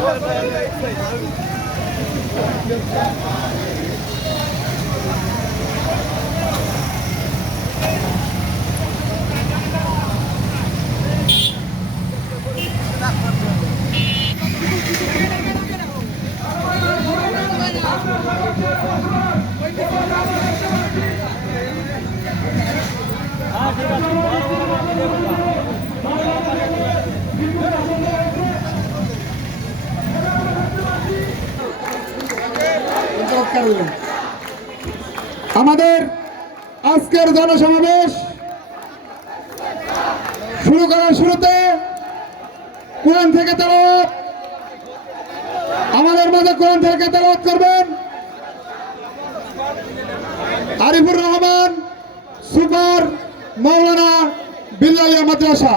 Thank you. আমাদের আজকের জনসমাবেশ শুরু করার শুরুতে কোরআন থেকে তেলাওয়াত। আমাদের মাঝে কোরআন থেকে তেলাওয়াত করবেন আরিফুর রহমান, সুপার মাওলানা বিল্লালিয়া মাদ্রাসা।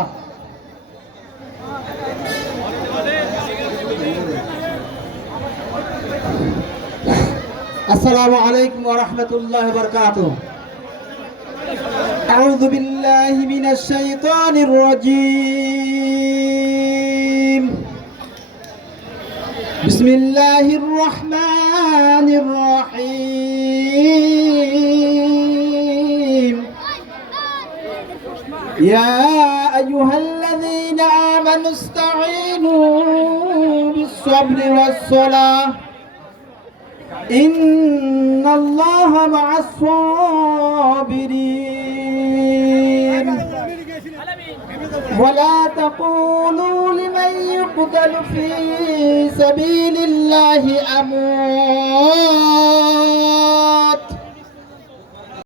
السلام عليكم ورحمة الله وبركاته. أعوذ بالله من الشيطان الرجيم. بسم الله الرحمن الرحيم. يا أيها الذين آمنوا استعينوا بالصبر والصلاة. إن الله مع الصابرين ولا تقولوا لمن يقتل في سبيل الله أموات